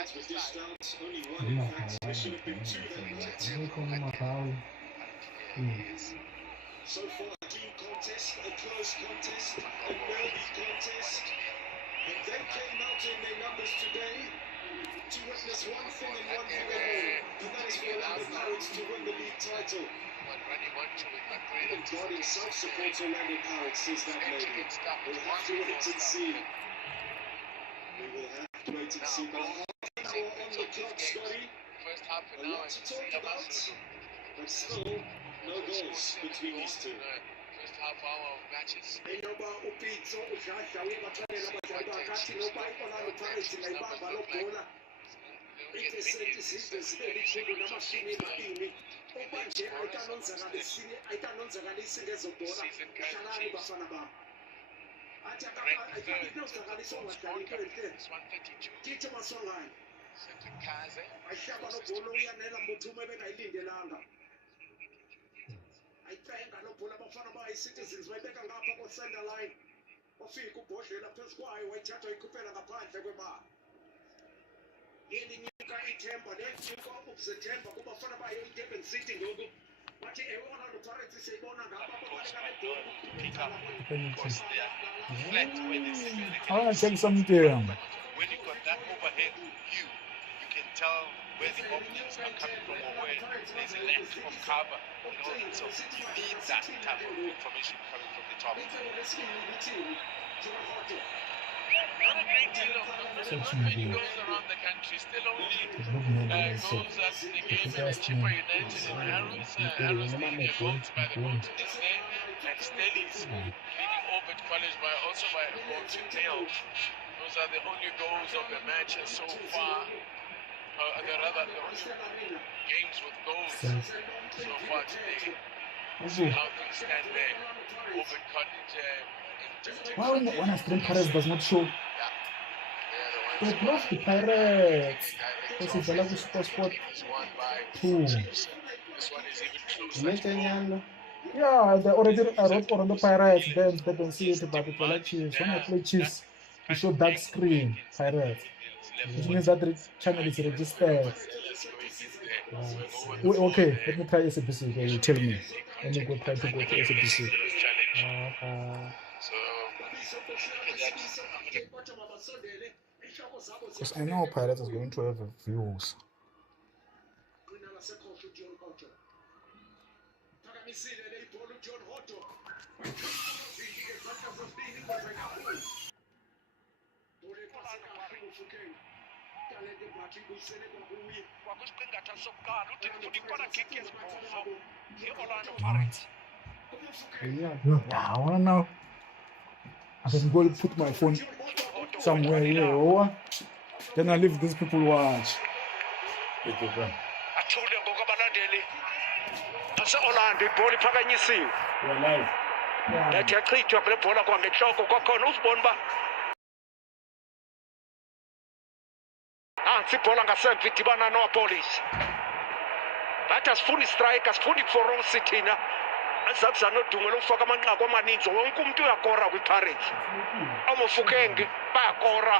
points were dished out. Only one, in fact. There should have been two that night. So far, a keen contest, a close contest, a nervy contest. And they came out in their numbers today to witness one thing and one thing alone. And that is for Orlando Pirates to win the league title. And God himself supports Orlando Pirates, says that lady. We'll have to wait and see. We will have to wait and see. But half an hour on the clock, Scotty. A lot to talk about. But still, no goals between these two. First half hour of matches. ayithenga lobhola abafana bayi-Citizens bayibeka ngapha ko-center line ofika ubhodlela phezu kwayo wayithatha wayikhuphela ngaphandle kwemali yelinyuka ithemba lenyuka ukuzethemba kubafana bayo i-Durban City ngoku bathi Orlando Pirates siyibona ngapha babaleka nebhola I want to check something. When you got that overhead view, you can tell where the options are coming from or where there's a lack of cover. So you need that type of information coming from the top. Not a great deal of not many goals around the country. Still only goals at the game at Chipper United and Arrows. Arrows leading a goal by the goal to this day. And Stellies leading Orbit College also by a goal to nil. Those are the only goals of the match so far. The games with goals so far today. See how things stand there. Open College. When a stream Pirates does not show. They block the Pirates. Because it's a level sport 2. This one is even closer. Yeah, they already wrote on the Pirates, then they don't see it, but it's like Chiefs. When I play Chiefs, you show dark screen Pirates. Which means that the channel is registered. Okay, let me try SABC. You tell me. Let me try to go to SABC. Because I know Pirates is going to have views. Yeah, I want to know. I can go put my phone somewhere here. Or then I leave these people watch. Orlando ibhola iphakanyisiwe. Yathi yachithwa le bhola kwangenhloko kwakhona usibona ba nansi ibhola ngasemva idibana nopolice. Bathi asifuni strike, asifuni force thina. Azabuzana odungela ukufaka amanqaku amaninzi wonke umuntu uyakora kwiPirates. Omofukenge bayakora.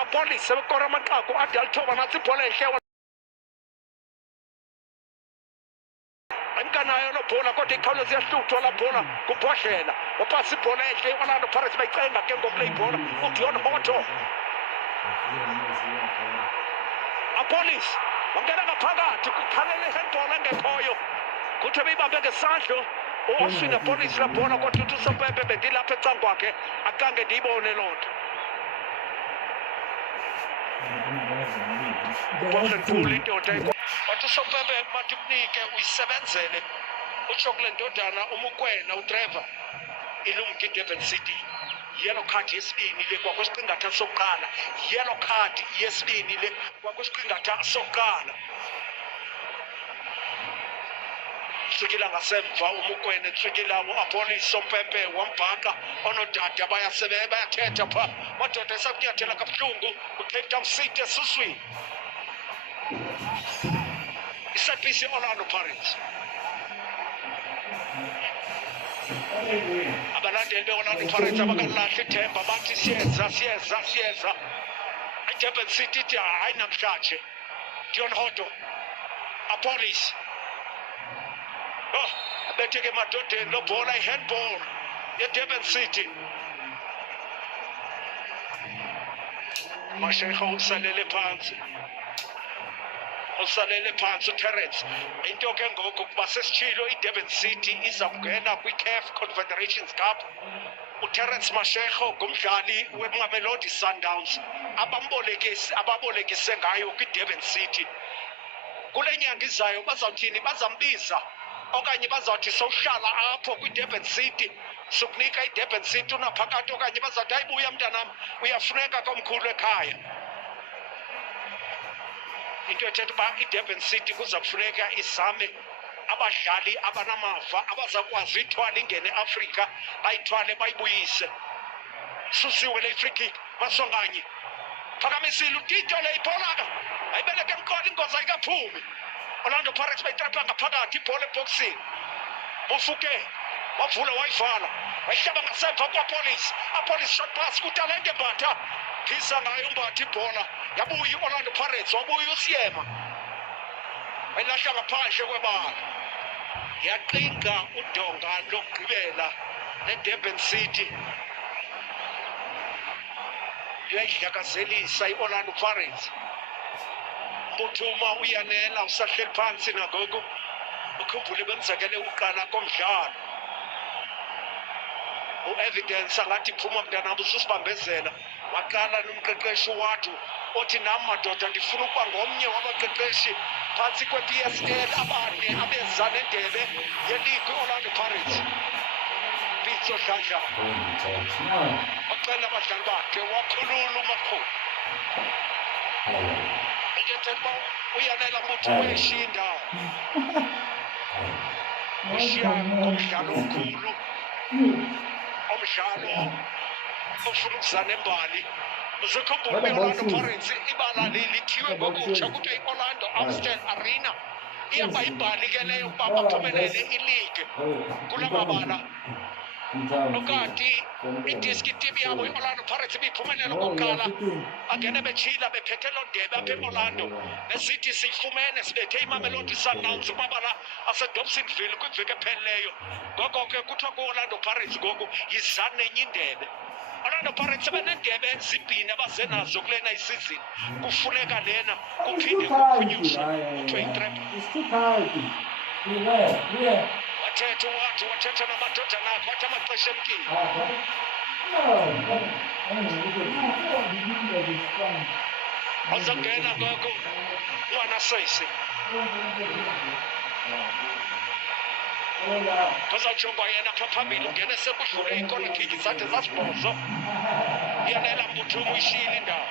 Apolice sebekora amanqaku ade alithoba nansi ibhola ehle. Nayo no bhola kodwa ikhawuleza yahluthwa la bhola kubhodlela wapasa ibhola ehle Orlando Pirates bayicenga ke ngoplay bhola uDion Hoto Apolis wangena ngaphakathi kukhalele handball engekhoyo kuthi beyibambe ngesandlo owaswinga Apolis la bhola kodwa uthi uSopepe bendilapha ecango wakhe akange ndiyibone lonto Bokule indoda wathi uSopepe matimnike uyisebenzele utsho kule ndodana umukwena uDreva ilumke Durban City yellow card yesibini le kwakwesiqingatha sokuqala yellow card yesibini le kwakwesiqingatha sokuqala Tsukila ngasemva umukwena tsukila uApolis Sopepe wambhaqa onodada bayathetha pha madoda esakunyathela kabuhlungu uCape Town City esuswini isabhisi Orlando Pirates abalandeli beOrlando Pirates abakalahla ithemba bathi siyeza Durban City ithi hayi namhlanje Dion Hoto Apolis abetheke emadodeni lo bhola i-handball ye-Durban City. Mashego usalele phansi uTerence. Into ke ngoku kuba sesitshilo i-Durban City iza kungena kwi-CAF Confederations Cup. uTerence Mashego ngumdlali weMamelodi Sundowns ababolekise ngayo kwi-Durban City. Kule nyanga izayo bazawuthini, bazambiza okanye bazawuthi sowuhlala apho kwi-Durban City sukunika i-Durban City unaphakade, okanye bazawuthi ayibuya mntanam uyafuneka komkhulu ekhaya. Into ethetha uba i-Durban City kuza kufuneka izame abadlali abanamava abazakwazi uyithwala ingene eAfrika, bayithwale bayibuyise. Susiwe le free kick Masonganye phakamisile uTito le ibholaka ayibeleke emqola ingozi ayikaphumi. Orlando Pirates bayitrapha ngaphakathi ibhola eboxini. Mufuke wavula wayivala wayihlaba ngasemva kwaPolice. Apolice shot pass kuTalente Mbatha phisa ngayo uMbatha ibhola yabuya iOrlando Pirates, wabuya uSiyema wayilahla ngaphandle kwebala. Yaqinga udonga lokugqibela leDurban City uyayidlakazelisa iOrlando Pirates. Mbuthuma uyanela usahleli phansi nagogo ukhumbule kwenzekele uqala komdlalo. U-evidence angathi phuma mntanam ususibambezela waqala nomqeqeshi wathu othi nam madoda ndifuna ukuba ngomnye wabaqeqeshi phantsi kwe-PSL abane abeza nendebe yeligi iOrlando Pirates. Pitso Dladla wacela abadlali bakhe wakhulula uMakhulu. Ethetha uba uyanela Mbuthuma uyayishiya indawo ushiya ngomdlalo omkhulu, umdlalo ofuna ukuzana embali. Uzikhumbule iOrlando Pirates ibala lithiwe ngokutsha kuthiwa iOrlando Amstel Arena. Iyaba imbali ke leyo ukuba baphumelele iligi kula mabala. Nokati idiski team yabo iOrlando Pirates ibiphumelela okokuqala, bangene betshila bephethe loo ndebe apha eOrlando. Nesithi siyifumene sibethe iMamelodi Sundowns kumabala aseDobsonville kwiveki ephelileyo. Ngoko ke kuthiwa kuOrlando Pirates ngoku yizana nenye indebe. Orlando Pirates benendebe ezibhini abaze nazo kulena isizini. Kufuneka lena kuphinde kuphunyushe kuthiwe itrap. Wathetha namadodana akhe wathi amaxesha emkile. Uzongena ngoku uAnasese kuzawujongwa yena apha phambili, ungene sekudlule ikona kick izade zasibhozo. Yanela Mbuthuma uyishiyile indawo.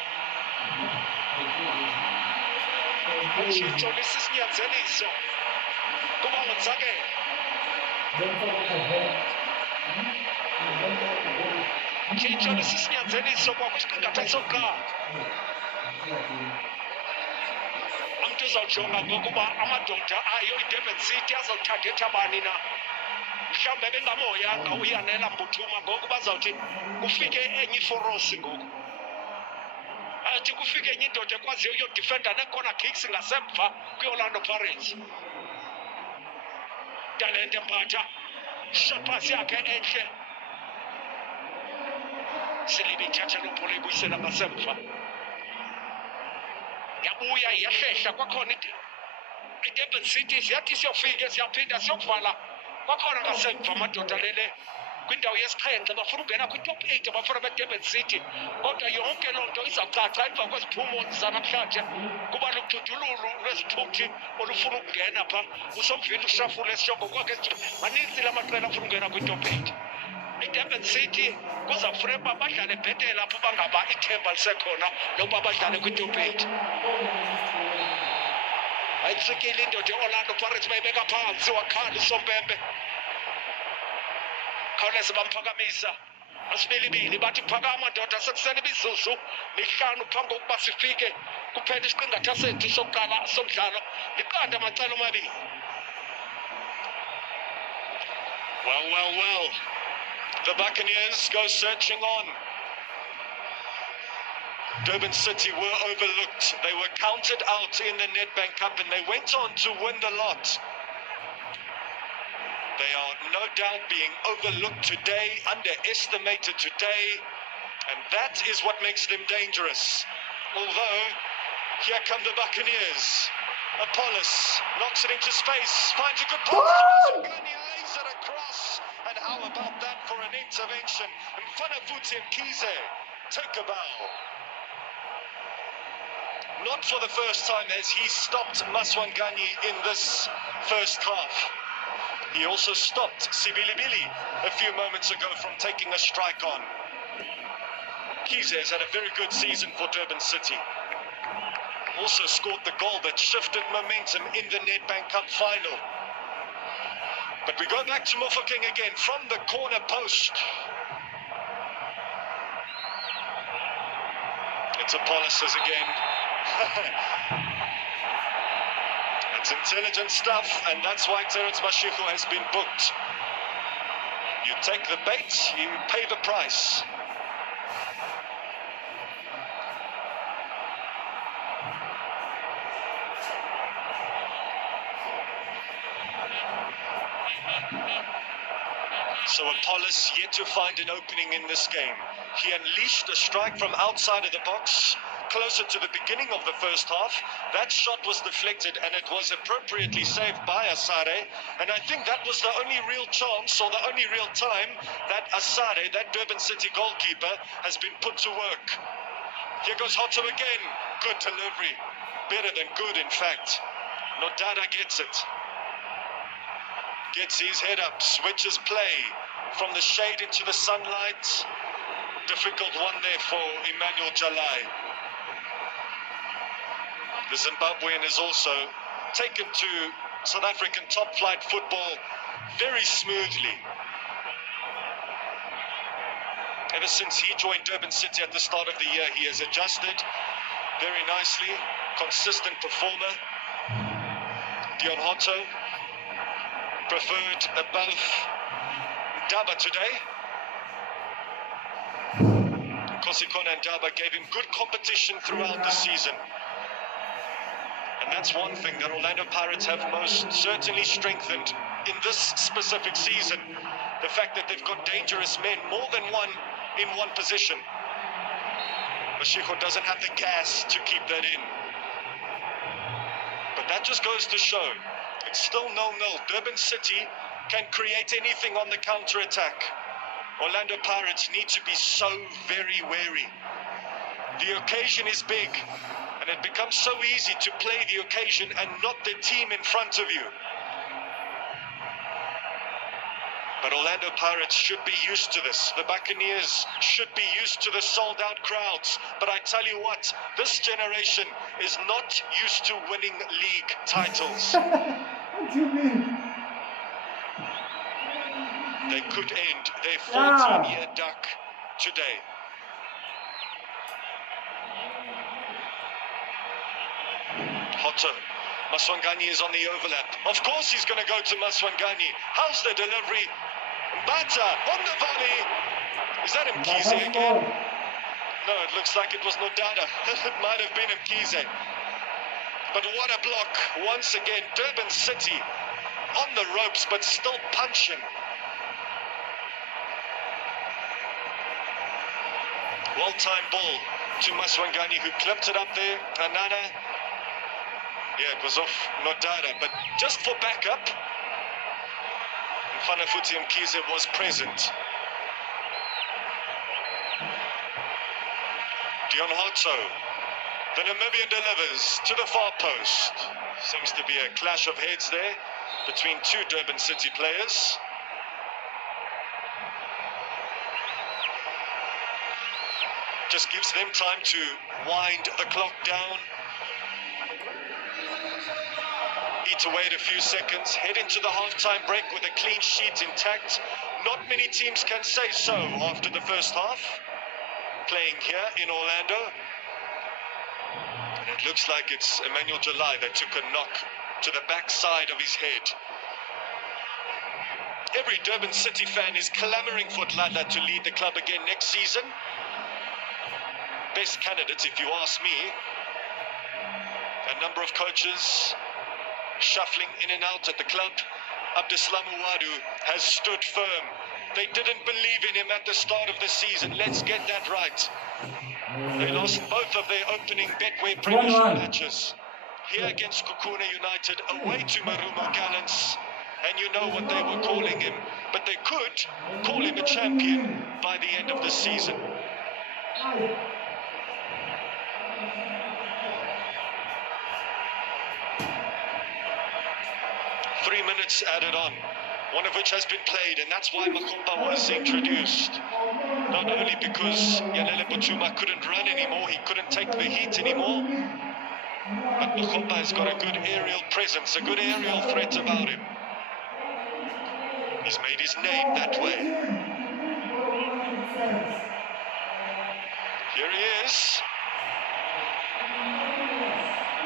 Utshintsho lisisinyanzeliso kuba ngonzakele. Utshintsho lisisinyanzeliso kwakwisigqingatha sokuqala. Umntu uzawujonga ngokuba amadoda ayo iDurban City azawuthathetha bani na. Mhlawumbe bengamoyanga uyanela Mbuthuma ngoku bazawuthi kufike enye iforosi ngoku. Athi kufike enye indoda ekwaziyo uyodifenda neekona kicks ngasemva kwiOrlando Pirates. Talente Mbatha shot pass yakhe enhle. Silibe ithatha lo bhola ibuyisela ngasemva. Yabuya yahlehla kwakhona iDurban City siyathi siyofika siyaphinda siyokuvala kwakhona ngasemva amadoda lele kwindawo yesixhenxe bafuna ukungena kwi-top 8 abafana beDurban City. Kodwa yonke loo nto izawucaca emva kweziphumo zanamhlanje kuba luxudululu lwezithuthi olufuna ukungena pha. Usomvile ushafule esishongo kwakhe maninzi la maqela afuna ukungena kwi-top 8. iDurban City kuza kufuneka uba badlale bhetele apho bangaba ithemba lisekhona lokuba badlale kwi-top 8. Ayitsikile indoda iOrlando Pirates bayibeka phansi, wakhala uSompempe. Khawuleza bamphakamisa asibilibili bathi phakama ndoda, sekusele imizuzu mihlanu phambi kokuba sifike kuphela isiqingatha sethu sokuqala somdlalo. Liqanda amacala amabili. Well. The Buccaneers go searching on. Durban City were overlooked. They were counted out in the Nedbank Cup and they went on to win the lot. They are no doubt being overlooked today, underestimated today, and that is what makes them dangerous. Although, here come the Buccaneers. Apollos knocks it into space, finds a good pass, Maswangani lays it across, and how about that for an intervention? And Mkize take a bow. Not for the first time has he stopped Maswangani in this first half. He also stopped Sibilibili a few moments ago from taking a strike on. Mkize has had a very good season for Durban City. Also scored the goal that shifted momentum in the Nedbank Cup final. But we go back to Mofokeng again from the corner post. It's Apollos again. It's intelligent stuff, and that's why Terence Mashiko has been booked. You take the bait, you pay the price. So Apollos yet to find an opening in this game. He unleashed a strike from outside of the box, closer to the beginning of the first half. That shot was deflected and it was appropriately saved by Asare. And I think that was the only real chance, or the only real time, that Asare, that Durban City goalkeeper, has been put to work. Here goes Hotto again. Good delivery. Better than good, in fact. Nodada gets it. Gets his head up, switches play from the shade into the sunlight. Difficult one there for Emmanuel Jalai. The Zimbabwean is also taken to South African top flight football very smoothly. Ever since he joined Durban City at the start of the year, he has adjusted very nicely. Consistent performer. Dion Hotto preferred above Daba today. Kosikona and Daba gave him good competition throughout the season. And that's one thing that Orlando Pirates have most certainly strengthened in this specific season. The fact that they've got dangerous men, more than one in one position. Mashiko doesn't have the gas to keep that in. But that just goes to show it's still 0-0. Durban City can create anything on the counter-attack. Orlando Pirates need to be so very wary. The occasion is big, and it becomes so easy to play the occasion and not the team in front of you. But Orlando Pirates should be used to this. The Buccaneers should be used to the sold-out crowds. But I tell you what, this generation is not used to winning league titles. What do you mean? They could end their 14-year duck today. Hotto. Maswangani is on the overlap. Of course he's going to go to Maswangani. How's the delivery? Mbata on the volley. Is that Mkize again? No, it looks like it was Nodada. It might have been Mkize. But what a block. Once again, Durban City on the ropes, but still punching. Well-timed ball to Maswangani, who clipped it up there. Anana. Yeah, it was off Nodada, but just for backup, Mfanafuthi Mkize was present. Dion Hotto, the Namibian delivers to the far post. Seems to be a clash of heads there between two Durban City players. Just gives them time to wind the clock down. Need to wait a few seconds, head into the half-time break with a clean sheet intact. Not many teams can say so after the first half, playing here in Orlando. And it looks like it's Emmanuel Jalai that took a knock to the backside of his head. Every Durban City fan is clamoring for Dladla to lead the club again next season. best candidates, if you ask me. A number of coaches shuffling in and out at the club. Abdeslam Ouadou has stood firm. They didn't believe in him at the start of the season. Let's get that right. They lost both of their opening Betway Premiership matches. Here against Kukuna United, away to Marumo Gallants. And you know what they were calling him, but they could call him a champion by the end of the season. Three minutes added on, one of which has been played, and that's why Makompa was introduced. Not only because Yanele Butuma couldn't run anymore, he couldn't take the heat anymore, but Makompa has got a good aerial presence, a good aerial threat about him. He's made his name that way. Here he is.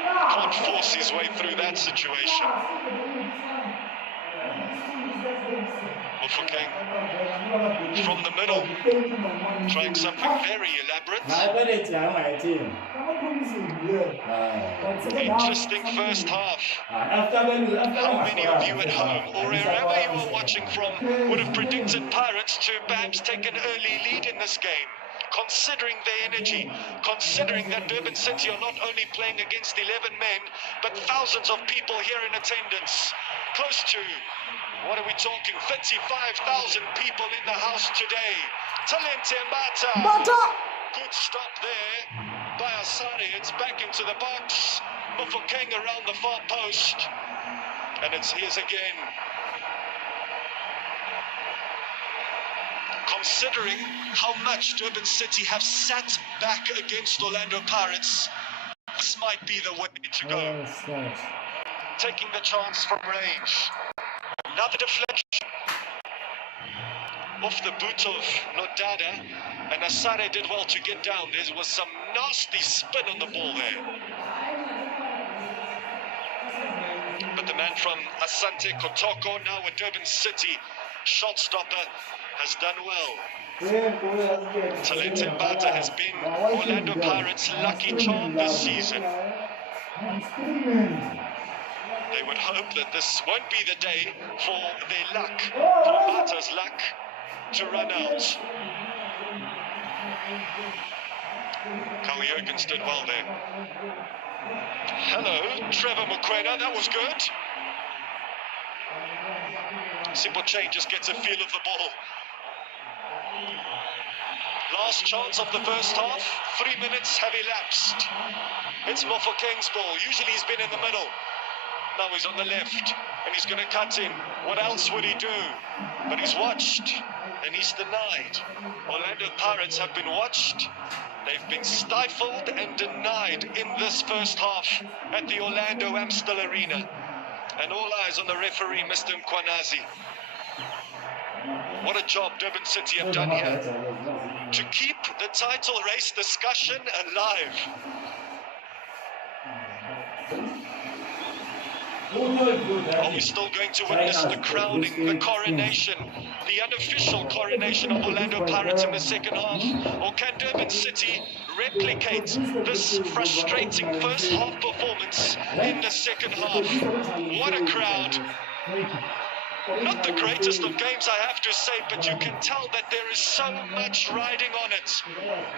Can't force his way through that situation. Mufokeng from the middle, trying something very elaborate. Interesting first half. How many of you at home, or wherever you are watching from, would have predicted Pirates to perhaps take an early lead in this game? Considering their energy, considering that Durban City are not only playing against 11 men, but thousands of people here in attendance. Close to, what are we talking, 35,000 people in the house today. Talente Mbata. Good stop there by Asari. It's back into the box. Mufokeng around the far post. And it's his again. Considering how much Durban City have sat back against Orlando Pirates, this might be the way to go. Taking the chance from range. Another deflection. Off the boot of Nodada, and Asare did well to get down. There was some nasty spin on the ball there. But the man from Asante Kotoko, now with Durban City, shot stopper, has done well. Talente Mbata has been Orlando Pirates' lucky charm this season. They would hope that this won't be the day for their luck, for Mbata's luck, to run out. Carl Jurgens did well there. Hello, Trevor Mukwena, that was good. Simboche just gets a feel of the ball. Last chance of the first half, 3 minutes have elapsed. It's Mofokeng's ball, usually he's been in the middle. Now he's on the left, and he's going to cut in. What else would he do? But he's watched, and he's denied. Orlando Pirates have been watched. They've been stifled and denied in this first half at the Orlando Amstel Arena. And all eyes on the referee, Mr. Mkwanazi. What a job Durban City have done here to keep the title race discussion alive. Are we still going to witness the crowning, the coronation, the unofficial coronation of Orlando Pirates in the second half? Or can Durban City replicate this frustrating first half performance in the second half? What a crowd. Not the greatest of games, I have to say, but you can tell that there is so much riding on it.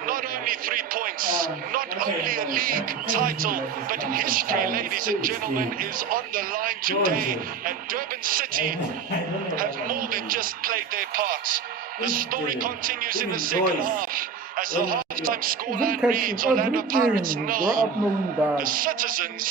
Not only 3 points, not only a league title, but history, ladies and gentlemen, is on the line today. And Durban City have more than just played their part. The story continues in the second half. As the halftime scoreline reads, Orlando Pirates know the citizens